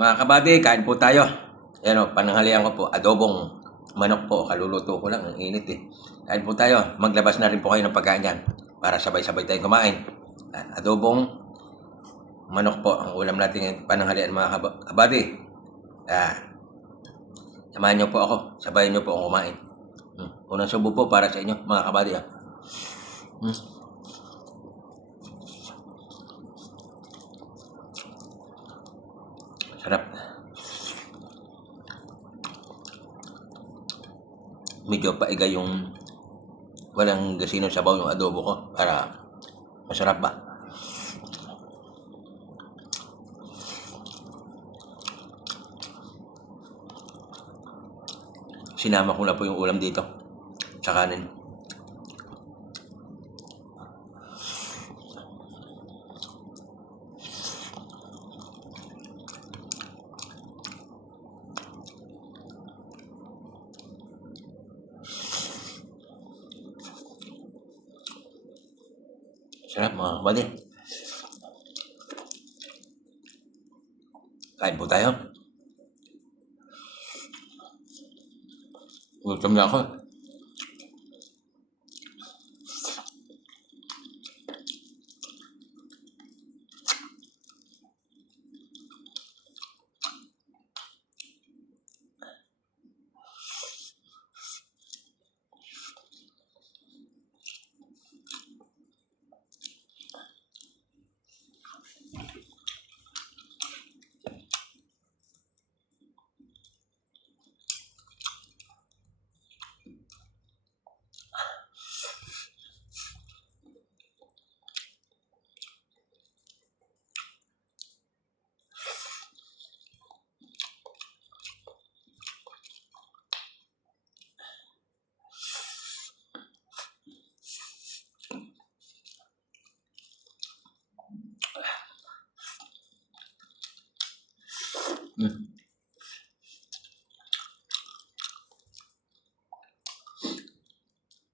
Mga kabady, kain po tayo. Ayan o, pananghalian ko po, adobong manok po. Kaluluto ko lang, ang init eh. Kain po tayo. Maglabas na rin po kayo ng pagkain dyan para sabay-sabay tayong kumain. Adobong manok po, ang ulam natin ngayon, pananghalian mga kabady. Samahan niyo po ako, sabayan niyo po akong kumain. Unang subo po para sa inyo mga kabady. Sarap. Medyo paiga yung walang gasinong sabaw yung adobo ko para masarap ba. Sinama ko na po yung ulam dito sa kanin. Sarap mga kabady. Kain po tayo. Gutom na ako.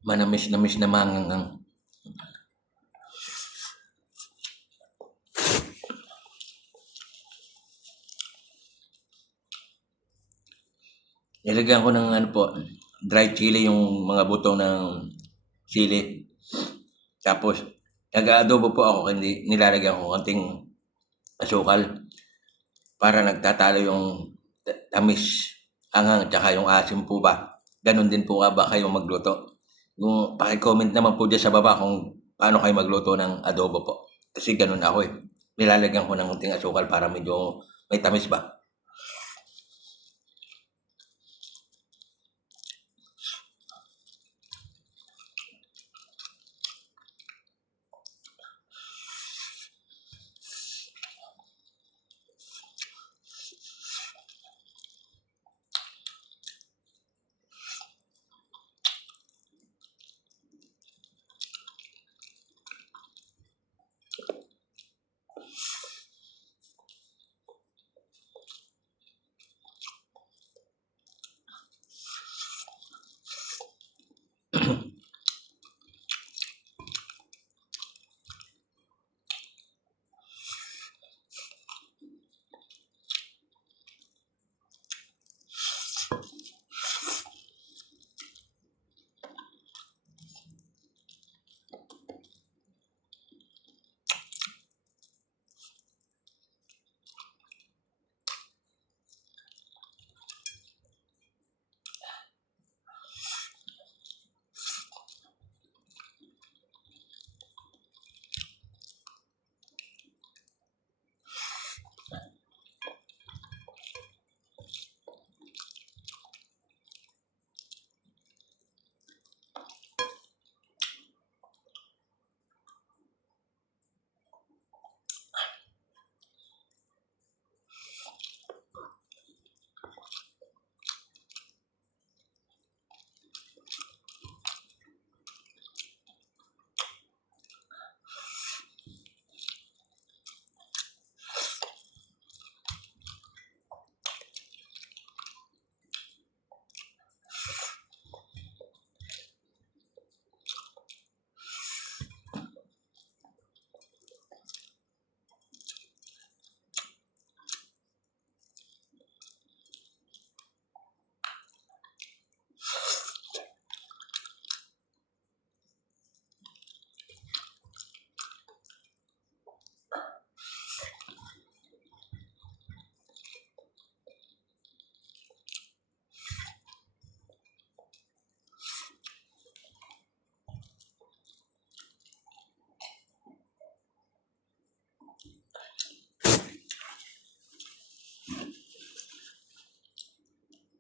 Manamis na mangangang. Nilagyan ko ng ano po, dried chili yung mga buto ng chili. Tapos, nag-aadobo po ako, hindi nilalagyan ko konting asukal para nagtatalo yung tamis, anghang, tsaka yung asim po ba. Ganon din po ba kayo magluto? Kung paki-comment naman po dyan sa baba kung paano kayo magluto ng adobo po. Kasi ganon ako eh. Nilalagyan ko ng konting asukal para medyo may tamis ba.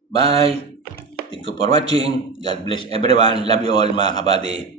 Bye! Thank you for watching. God bless everyone. Love you all mga kabady.